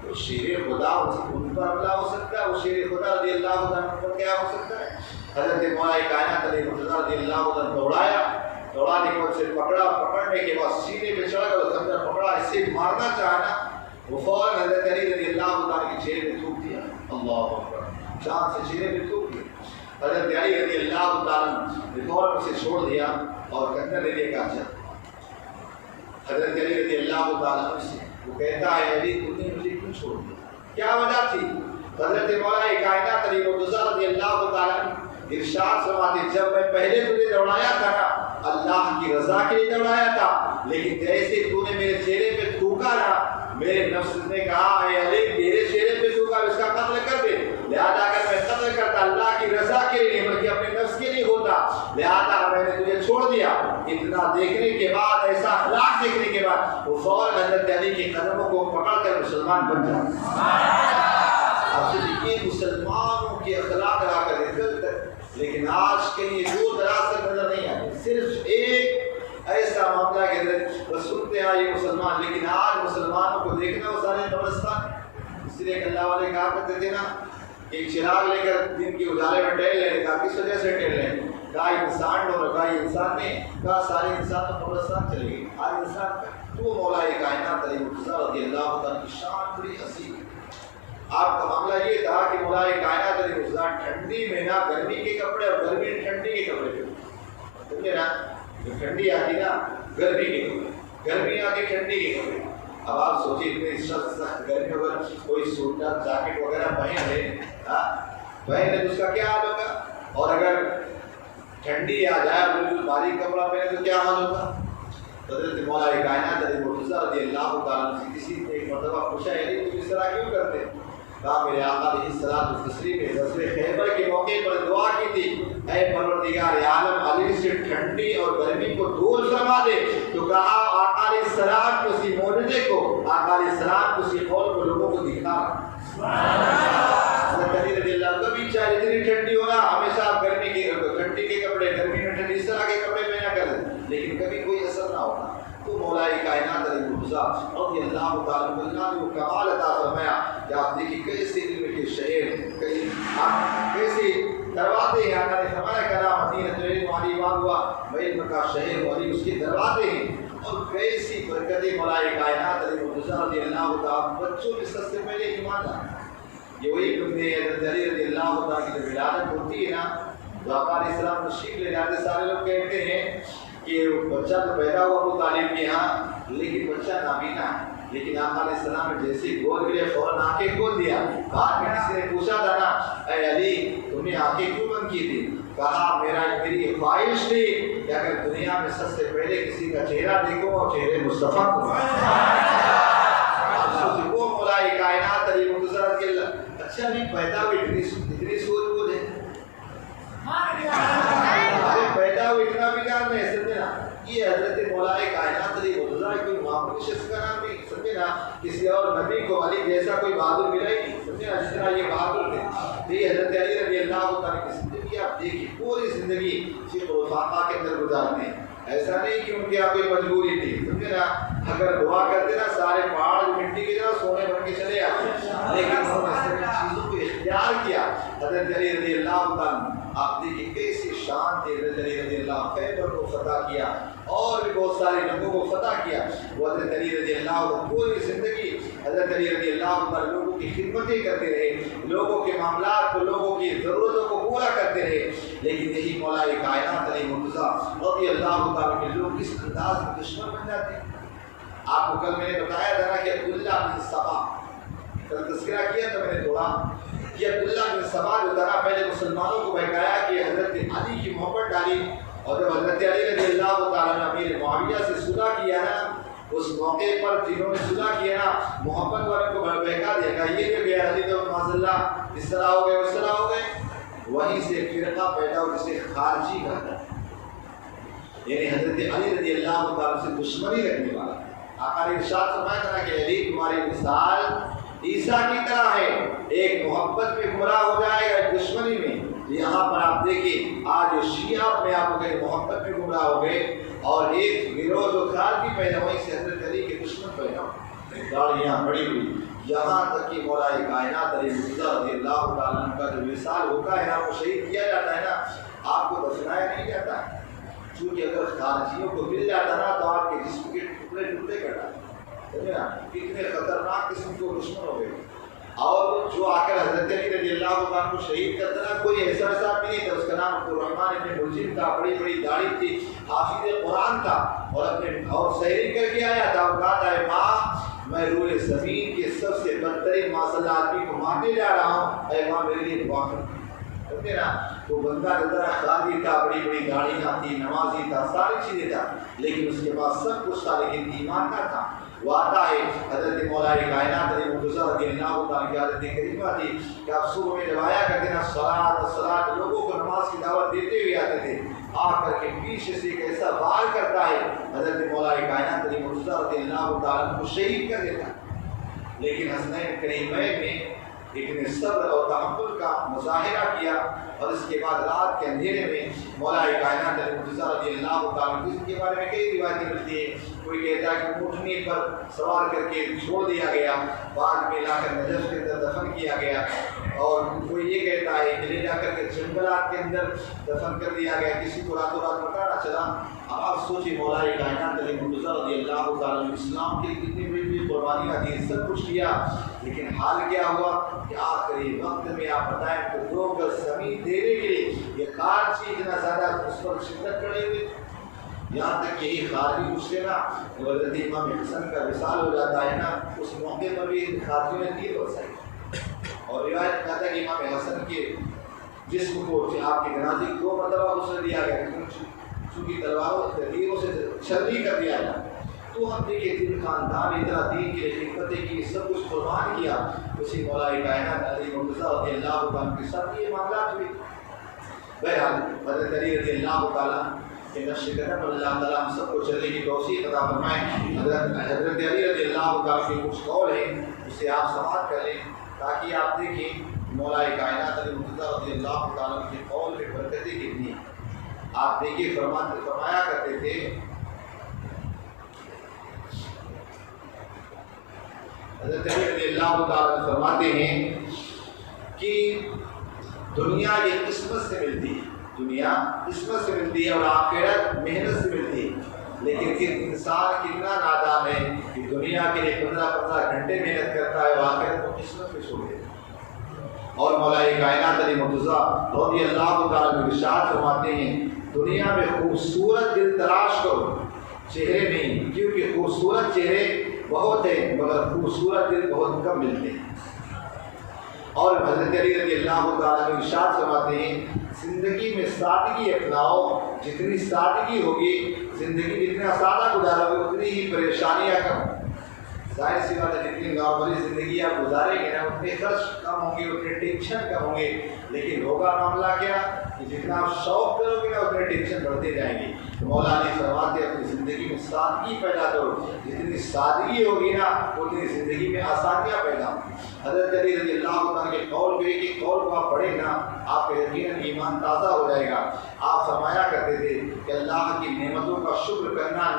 تو شیر خدا ان پر حملہ ہو سکتا ہے، وہ شیر خدا رضی اللہ عنہ پر کیا ہو سکتا ہے؟ حضرت مولا کائنات علیہ السلام رضی اللہ عنہ دوڑایا، دوڑانے کے بعد سے پکڑنے کے بعد سینے پہ چڑھ کر سمجھا پکڑا، اسے مارنا چاہنا، وہ فوراً حضرت علی رضی اللہ عنہ کی چہرے پہ تھوک دیا، اللہ اکبر، جان سے چہرے پہ تھوک دیا۔ حضرت علی رضی اللہ عنہ نے فوراً اسے چھوڑ دیا اور کندھا لے لے کر چلا۔ حضرت علی رضی اللہ عنہ سے وہ کہتا ہے علی تم نے مجھے کیوں چھوڑ دیا، کیا وجہ تھی؟ حضرت مولا کائنات علی رضی اللہ تعالیٰ ارشاد فرماتے جب میں پہلے تجھے دوڑایا تھا نا اللہ کی رضا کے لیے دوڑایا تھا، لیکن جیسے تو نے میرے چہرے پہ تھوکا نا میرے نفس نے کہا اے علی میرے چہرے پہ تھوکا اس کا قتل کر دے، لہذا اگر میں قتل کرتا اللہ کی رضا کے لیے بلکہ اپنے نفس کے لیے ہوتا، لہذا میں نے تجھے چھوڑ دیا۔ اتنا دیکھنے کے بعد ایسا اخلاق دیکھنے کے بعد وہ فوراً حضرت علی کے قدموں کو پکڑ کر مسلمان بن جاتا۔ آپ دیکھیے مسلمانوں کے اخلاق رہا کرے لیکن آج کہیں دور دراز تک نظر نہیں آتے، صرف ایک ایسا معاملہ کے اندر بس سنتے ہیں یہ مسلمان، لیکن آج مسلمانوں کو دیکھنا وہ سارے قبرستان، اس لیے کہ اللہ والے کہا کرتے تھے نا ایک چراغ لے کر دن کے اجالے میں ٹہل لیں، کہا کس وجہ سے ٹہل لیں، کہا انسان ڈھونڈ، کہا انسان نے، کہا سارے انسان تو قبرستان چلے گئے، آج انسان تو مولا کائنات علیہ السلام رضی اللہ عنہ کی شان بڑی عظیم۔ آپ کا معاملہ یہ تھا کہ مولا کائنات علیہ السلام ٹھنڈی میں نہ گرمی کے کپڑے اور گرمی میں ٹھنڈی کے کپڑے پہنتے، سمجھے نا، جو ٹھنڈی آتی نا گرمی کے کپڑے، گرمی آتی ٹھنڈی کے کپڑے۔ اب آپ سوچیے اتنے سخت گرمی میں اگر کوئی سوٹر جاکٹ وغیرہ پہن لے تو اس کا کیا حال ہوگا، اور اگر ٹھنڈی آ جائے بالکل باریک کپڑا پہنے تو کیا حال ہوگا۔ حضرت مولا کائنات علیہ السلام رضی اللہ تعالیٰ سے کسی نے ایک مرتبہ پوچھا ہے تم اس طرح کیوں کرتے؟ کہا میرے آقا علیہ السلام تسلیم میں غزوہ خیبر کے موقع پر دعا کی تھی اے پروردگار عالم علی سے ٹھنڈی اور گرمی کو دور فرما دے، تو کہا آقا علیہ السلام کو اسی معجزے کو، آقا علیہ السلام کو اسی قول کو لوگوں کو دکھا۔ حضرت علی رضی اللہ عنہ کبھی چاہے اتنی ٹھنڈی ہونا ہمیشہ آپ گرمی کے ٹھنڈی کے کپڑے، گرمی میں ٹھنڈی اس طرح کے کپڑے پہنا کریں لیکن کبھی کوئی اثر نہ ہونا۔ تو مولا کائنات علیہ السلام رضی اللہ تعالیٰ عنہ نے کمال عطا فرمایا کہ آپ دیکھیں کیسے علم کے شہر، کیسے دروازے ہیں، آقا نے فرمایا کہ مدینہ العلم والی ہوا علم کا شہر والی اس کے دروازے ہیں، اور کیسی برکتیں مولا کائنات علیہ السلام رضی اللہ تعالیٰ بچوں میں سب سے پہلے ایمان لانا۔ یہ وہی بندے حضرت علی رضی اللہ تعالیٰ کی جب ولادت ہوتی ہے نا تو آقا علیہ السلام تشریف لے جاتے، سارے لوگ کہتے ہیں کہ بچہ تو پیدا ہوا ابو طالب کے ہاں لیکن بچہ نابینا ہے، لیکن آقا علیہ السلام نے جیسے ہی گود ملے فوراً آنکھیں کھول دیا۔ بعد میں کسی نے پوچھا تھا نا اے علی تم نے آنکھیں کیوں بند کی تھی؟ کہا میری خواہش تھی کہ اگر دنیا میں سب سے پہلے کسی کا چہرہ دیکھو اور چہرے مصطفیٰ کو۔ وہ مولا کائنات علیہ السلام کے اچھا بھی پیدا ہوئی اتنی سوچ بوجھ ہے، پیدا ہوئی اتنا بھی جان میں سمجھے نا، یہ حضرت مولا کائنات علیہ السلام کوئی معمولی شخص کا نام نہیں، سمجھے نا، کسی اور نبی کو علی جیسا کوئی بہادر ملا ہی نہیں، سمجھے نا، جس طرح یہ بہادر تھے۔ یہ حضرت علی رضی اللہ تعالیٰ کی زندگی آپ دیکھیں، پوری زندگی صرف رفاقہ کے اندر گزارتے ہیں، ایسا نہیں کہ ان کی آپ کوئی مجبوری تھی، سمجھے نا، اگر دعا کرتے نا سارے پہاڑ مٹی کی طرح سونے بن کے چلے آتے، لیکن انہوں نے چیزوں کو اختیار کیا۔ حضرت علی رضی اللہ تعالیٰ آپ دیکھیں کیسی شان تھی، حضرت علی رضی اللہ خیبر کو فتح کیا اور بھی بہت سارے لوگوں کو فتح کیا۔ وہ حضرت علی رضی اللہ عنہ پوری زندگی حضرت علی رضی اللہ عنہ لوگوں کی خدمتیں کرتے رہے، لوگوں کے معاملات کو، لوگوں کی ضرورتوں کو پورا کرتے رہے، لیکن یہی مولا کائنات علیہ السلام رضی اللہ تعالیٰ کے لوگ کس انداز میں دشمن بن جاتے ہیں۔ آپ کو کل میں نے بتایا تھا کہ عبداللہ بن سبا، کل تذکرہ کیا تھا میں نے تھوڑا، یہ عبداللہ بن سبا جو تھا پہلے مسلمانوں کو بہکایا کہ حضرت علی کی محبت ڈالی، اور جب حضرت علی رضی اللہ تعالیٰ نے امیر معاویہ سے صلح کیا نا اس موقع پر جنہوں نے صلح کیا نا محبت والے کو بہکا دیا کہ یہ جو گیا علی تو ماشاء اللہ اس طرح ہو گئے اس طرح ہو گئے، وہیں سے فرقہ پیدا ہو جسے خارجی کہتا ہے، یعنی حضرت علی رضی اللہ تعالیٰ سے دشمنی رکھنے والا۔ آقا نے ارشاد فرمایا تھا کہ علی تمہاری مثال عیسیٰ کی طرح ہے، ایک محبت میں گمراہ ہو جائے گا ایک دشمنی میں۔ یہاں پر آپ دیکھیں آج شیعہ اپنے آپ کو محبت میں گمراہ ہو گئے اور ایک گروہ جو خارجی پیدا ہوئی سے حضرت علی کے دشمن پیدا ہوئے، گاڑیاں بڑی ہوئی، یہاں تک کہ مولا کائنات علی مرتضیٰ رضی اللہ تعالیٰ عنہ کا جو وصال ہوتا ہے نا وہ شہید کیا جاتا ہے نا، آپ کو دفنایا نہیں جاتا ہے، چونکہ اگر خارجیوں کو مل جاتا نا تو آپ کے جسم کے ٹکڑے ٹکڑے کر ڈالتے، سمجھے نا کتنے خطرناک قسم کے دشمن ہو گئے۔ اور جو آ کر حضرت علی رضی اللہ عنہ کو شہید کرتا نا کوئی ایسا بھی نہیں تھا، اس کا نام عبدالرحمن ابن ملجم تھا، بڑی بڑی داڑھی تھی، حافظ قرآن تھا اور سحری کر کے آیا تھا اور کہا تھا اے ماں میں روئے زمین کے سب سے بدترین ماشاء اللہ آدمی کو مارنے جا رہا ہوں، اے ماں میرے لیے دعا کر۔ سمجھے نا وہ بندہ ذرا خالی تھا، بڑی بڑی گاڑیاں تھی، نمازی تھا، ساری چیزیں تھا، لیکن اس کے پاس سب کچھ تھا لیکن ایمان نہ تھا۔ وہ آتا ہے حضرت مولا کائنات علی مرتضیٰ رضی اللہ تعالیٰ کی حضرت کریمہ تھی کہ آپ صبح میں جب آیا کرتے نا صلاۃ لوگوں کو نماز کی دعوت دیتے ہوئے آتے تھے، آ کر کے پیچھے سے ایک ایسا وار کرتا ہے حضرت مولا کائنات علی مرتضیٰ رضی اللہ تعالیٰ کو شہید کر دیتا ہے، لیکن حسنین کریمین نے اتنے صبر اور تحمل کا مظاہرہ کیا اور اس کے بعد رات کے اندھیرے میں مولا کائنات علی مرتضیٰ رضی اللہ تعالیٰ عنہ کے بارے میں کئی روایتیں ملتی ہیں۔ کوئی کہتا ہے کہ اونٹنی پر سوار کر کے چھوڑ دیا گیا، بعد میں لا کر نجف کے اندر دفن کیا گیا، اور کوئی یہ کہتا ہے کہ لے جا کر کے جنگلات کے اندر دفن کر دیا گیا، کسی کو راتوں رات پتہ نہ چلا۔ اب آپ سوچیں مولا کائنات علی مرتضیٰ رضی اللہ تعالیٰ عنہ اسلام کے کتنی بڑی بڑی قربانیاں دی، سب کچھ کیا، لیکن حال کیا ہوا کہ آخری وقت میں آپ بتائیں کہ 2 گز زمین دینے کے لیے یہ خارجی اتنا زیادہ اس پر شدت کرے ہوئے، یہاں تک کہ یہ خارجی اس سے نا حضرت امام حسن کا وصال ہو جاتا ہے نا، اس موقع پر بھی خارجیوں نے تیر برسائی، اور روایت کہتا ہے کہ امام حسن کے جسم کو آپ کے جنازے 2 مرتبہ غسل دیا گیا، چونکہ تلواروں تیروں سے چھلنی کر دیا گیا۔ تو ہم دیکھیں دل خاندان اتنا دین کے خدمتیں کی، سب کچھ قربان کیا، اسی مولا کائنات علی مرتضیٰ رضی اللہ عنہ کے ساتھ یہ معاملات ہوئے۔ بہرحال حضرت علی رضی اللہ تعالیٰ کہ نقش قدم پر اللہ تعالیٰ ہم سب کو چلنے کی توفیق عطا فرمائے۔ حضرت علی رضی اللہ تعالیٰ کے کچھ قول ہیں اسے آپ سماعت کر لیں تاکہ آپ دیکھیں مولا کائنات علی مرتضیٰ رضی اللہ تعالیٰ کے قول میں برکتیں کتنی ہیں۔ آپ دیکھیے فرمایا کرتے تھے حضرت علی رضی اللہ تعالیٰ فرماتے ہیں کہ دنیا یہ قسمت سے ملتی ہے، دنیا قسمت سے ملتی ہے اور آخرت محنت سے ملتی ہے، لیکن انسان کتنا نادان ہے کہ دنیا کے لیے 15 گھنٹے محنت کرتا ہے اور آخرت کو قسمت میں چھوڑ دیتا ہے۔ اور مولا کائنات علی مرتضیٰ رضی اللہ تعالیٰ عنہ ارشاد فرماتے ہیں دنیا میں خوبصورت دل تلاش کرو، چہرے نہیں، کیونکہ خوبصورت چہرے بہت ہیں مگر خوبصورت دل بہت کم ملتے ہیں۔ اور حضرت علی رضی اللہ تعالیٰ عنہ ارشاد فرماتے ہیں زندگی میں سادگی اپناؤ، جتنی سادگی ہوگی زندگی جتنا سادہ گزارو گے اتنی ہی پریشانیاں کم۔ ظاہر سی بات ہے جتنی نارملی زندگی آپ گزاریں گے نا اتنے خرچ کم ہوں گے، اتنے ٹینشن کم ہوں گے، لیکن ہوگا معاملہ کیا کہ جتنا آپ شوق کرو گے نا اتنے ٹینشن بڑھتے جائیں گے۔ مولا علی فرماتے اپنی زندگی میں سادگی پیدا کرو، جتنی سادگی ہوگی نا اتنی زندگی میں آسانیاں پیدا ہوں۔ حضرت علی رضی اللہ عنہ کے قول پہ کہ قول کو آپ پڑھیں نا آپ کا یقیناً ایمان تازہ ہو جائے گا۔ آپ فرمایا کرتے تھے کہ اللہ کی نعمتوں کا شکر کرنا،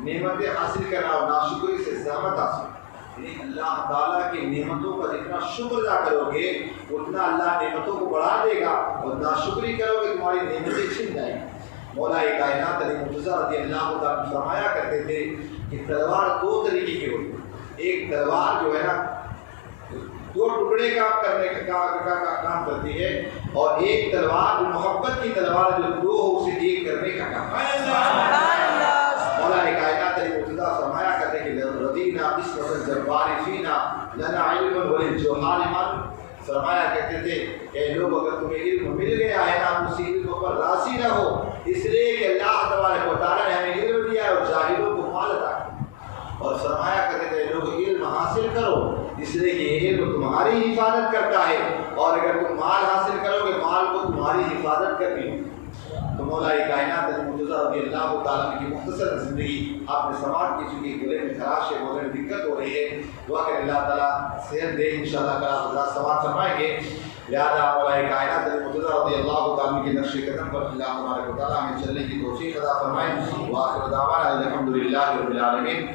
نعمتیں حاصل کرنا اور ناشکری سے زحمت حاصل، یعنی اللہ تعالیٰ کی نعمتوں کا جتنا شکر ادا کرو گے اتنا اللہ نعمتوں کو بڑھا دے گا، اور ناشکری کرو گے تمہاری نعمتیں چھن جائیں گی۔ مولا کائنات علی مرتضیٰ رضی اللہ تعالیٰ فرمایا کرتے تھے کہ تلوار 2 طریقے کی ہوتی ہے، ایک تلوار جو ہے نا 2 ٹکڑے کرنے کا کام کرتی ہے، اور ایک تلوار جو محبت کی تلوار جو 2 ہو اسے 1 کرنے کا کام کرتی ہے۔ مولا کائنات علی مرتضیٰ فرمایا کرتے کہ رضینا قسمۃ الجبار فینا لنا علم وللجہال معلوم، فرمایا کرتے تھے کہ لوگ اگر تمہیں علم مل گیا ہے نا اسی علم پر راضی نہ ہو، اس لیے کہ اللہ تبارک و تعالیٰ نے ہمیں علم دیا ہے اور جاہلوں کو مال عطا کیا۔ اور فرمایا کرتے تھے لوگ علم حاصل کرو اس لیے کہ یہ علم تمہاری حفاظت کرتا ہے، اور اگر تم مال حاصل کرو گے مال کو تمہاری حفاظت کرنی ہوگی۔ تو مولا کائنات المرتضیٰ رضی اللہ تعالیٰ عنہ کی مختصر زندگی آپ نے سماعت کی، چونکہ گلے میں خراش ہے، بولنے میں دقت ہو رہی ہے، دعا کہ اللہ تعالیٰ صحت دے، انشاءاللہ کل آپ حضرات سماعت فرمائیں گے۔ لہٰذا مولا کائنات المرتضیٰ رضی اللہ تعالیٰ عنہ کے نقش قدم پر اللہ تبارک و تعالیٰ ہمیں چلنے کی توفیق عطا فرمائے۔ وآخر دعوانا الحمد للہ رب العالمین۔